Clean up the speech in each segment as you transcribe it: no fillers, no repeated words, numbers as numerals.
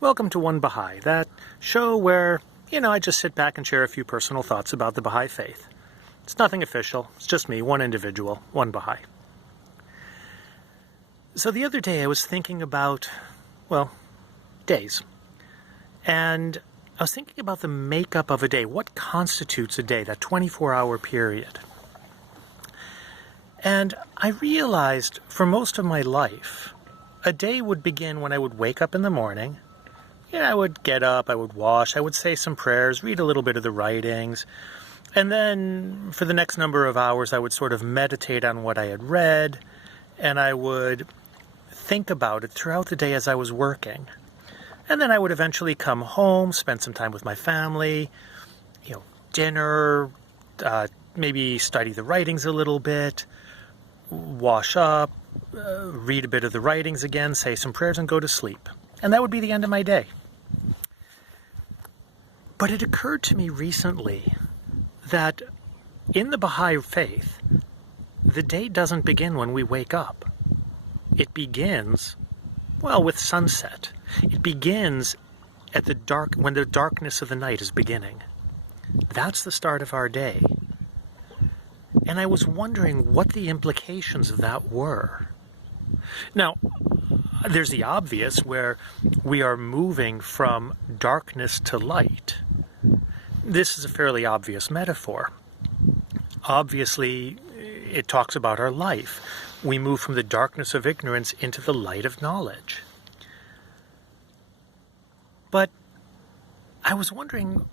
Welcome to One Baha'i, that show where, I just sit back and share a few personal thoughts about the Baha'i faith. It's nothing official, it's just me, one individual, one Baha'i. So the other day I was thinking about, days. And I was thinking about the makeup of a day. What constitutes a day, that 24-hour period? And I realized for most of my life, a day would begin when I would wake up in the morning. I would get up, I would wash, I would say some prayers, read a little bit of the writings, and then for the next number of hours I would sort of meditate on what I had read, and I would think about it throughout the day as I was working. And then I would eventually come home, spend some time with my family, dinner, maybe study the writings a little bit, wash up, read a bit of the writings again, say some prayers, and go to sleep. And that would be the end of my day. But it occurred to me recently that in the Baha'i faith, the day doesn't begin when we wake up. It begins, with sunset. It begins at when the darkness of the night is beginning. That's the start of our day. And I was wondering what the implications of that were. Now, there's the obvious where we are moving from darkness to light. This is a fairly obvious metaphor. Obviously, it talks about our life. We move from the darkness of ignorance into the light of knowledge. But I was wondering,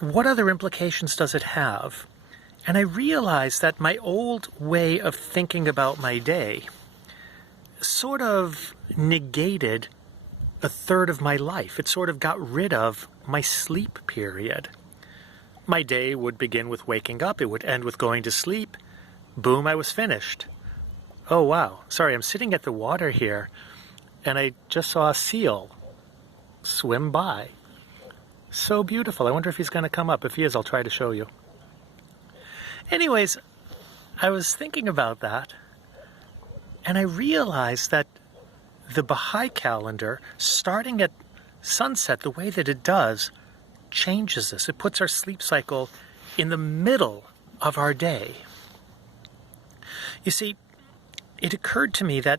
what other implications does it have? And I realized that my old way of thinking about my day sort of negated a third of my life. It sort of got rid of my sleep period. My day would begin with waking up. It would end with going to sleep. Boom, I was finished. Oh, wow. Sorry, I'm sitting at the water here, and I just saw a seal swim by. So beautiful. I wonder if he's going to come up. If he is, I'll try to show you. Anyways, I was thinking about that, and I realized that the Baha'i calendar, starting at sunset the way that it does, changes this. It puts our sleep cycle in the middle of our day. You see, it occurred to me that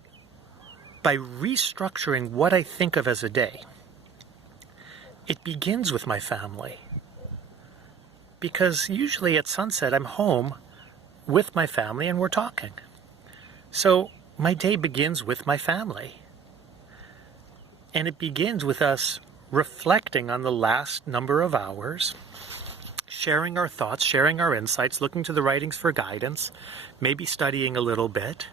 by restructuring what I think of as a day, it begins with my family. Because usually at sunset I'm home with my family and we're talking. So my day begins with my family. And it begins with us reflecting on the last number of hours, sharing our thoughts, sharing our insights, looking to the writings for guidance, maybe studying a little bit.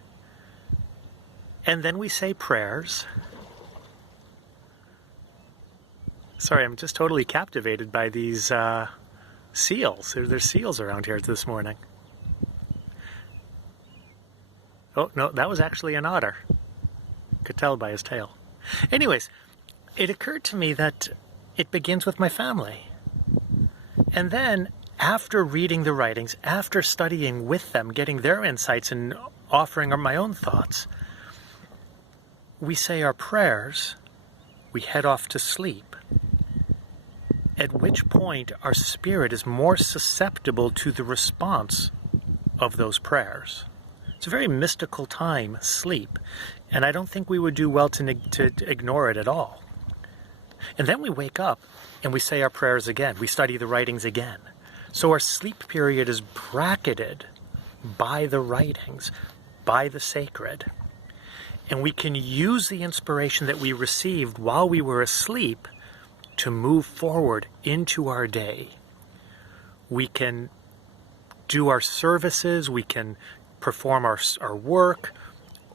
And then we say prayers. Sorry, I'm just totally captivated by these seals. There's seals around here this morning. Oh, no, that was actually an otter. Could tell by his tail. Anyways, it occurred to me that it begins with my family. And then, after reading the writings, after studying with them, getting their insights and offering my own thoughts, we say our prayers, we head off to sleep, at which point our spirit is more susceptible to the response of those prayers. It's a very mystical time, sleep, and I don't think we would do well to ignore it at all. And then we wake up and we say our prayers again. We study the writings again. So our sleep period is bracketed by the writings, by the sacred. And we can use the inspiration that we received while we were asleep to move forward into our day. We can do our services, we can perform our work,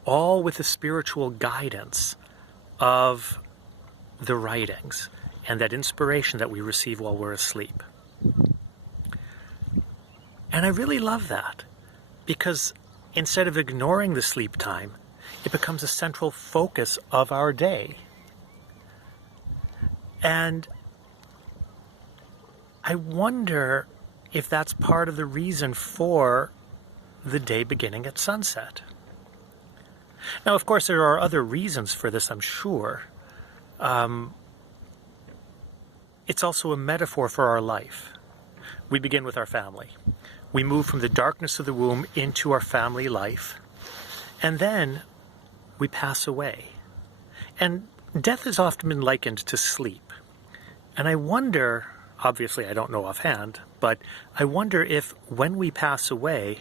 all with the spiritual guidance of the writings and that inspiration that we receive while we're asleep. And I really love that, because instead of ignoring the sleep time, it becomes a central focus of our day. And I wonder if that's part of the reason for the day beginning at sunset. Now, of course, there are other reasons for this, I'm sure. it's also a metaphor for our life. We begin with our family. We move from the darkness of the womb into our family life, and then we pass away. And death has often been likened to sleep. And I wonder, obviously I don't know offhand, but I wonder if when we pass away,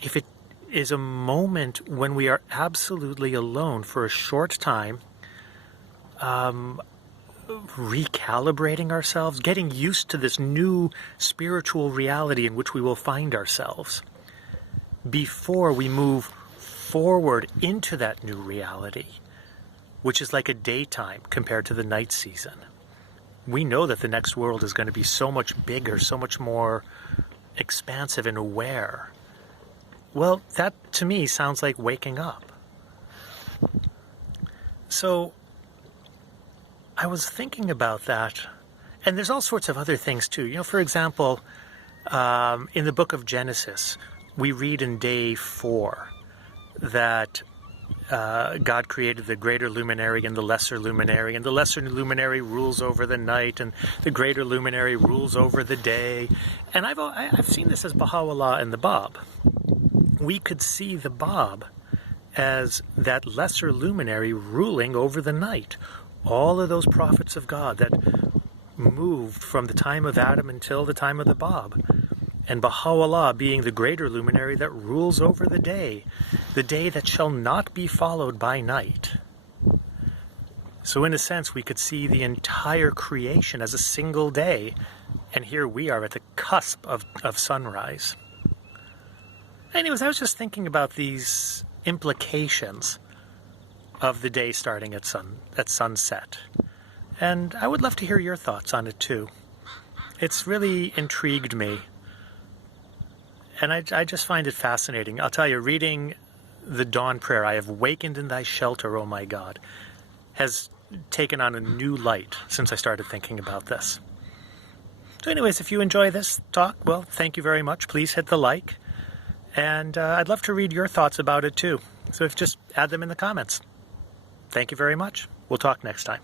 if it is a moment when we are absolutely alone for a short time, recalibrating ourselves, getting used to this new spiritual reality in which we will find ourselves before we move forward into that new reality, which is like a daytime compared to the night season. We know that the next world is going to be so much bigger, so much more expansive and aware. Well, that to me sounds like waking up. So I was thinking about that, and there's all sorts of other things too. You know, for example, in the book of Genesis, we read in day 4 that God created the greater luminary and the lesser luminary, and the lesser luminary rules over the night, and the greater luminary rules over the day. And I've seen this as Baha'u'llah and the Bab. We could see the Bab as that lesser luminary ruling over the night. All of those prophets of God that moved from the time of Adam until the time of the Bab. And Baha'u'llah being the greater luminary that rules over the day that shall not be followed by night. So in a sense, we could see the entire creation as a single day, and here we are at the cusp of sunrise. Anyways, I was just thinking about these implications of the day starting at sunset. And I would love to hear your thoughts on it too. It's really intrigued me. And I just find it fascinating. I'll tell you, reading the dawn prayer, I have wakened in thy shelter, O my God, has taken on a new light since I started thinking about this. So anyways, if you enjoy this talk, well, thank you very much. Please hit the like. And I'd love to read your thoughts about it too. So just add them in the comments. Thank you very much. We'll talk next time.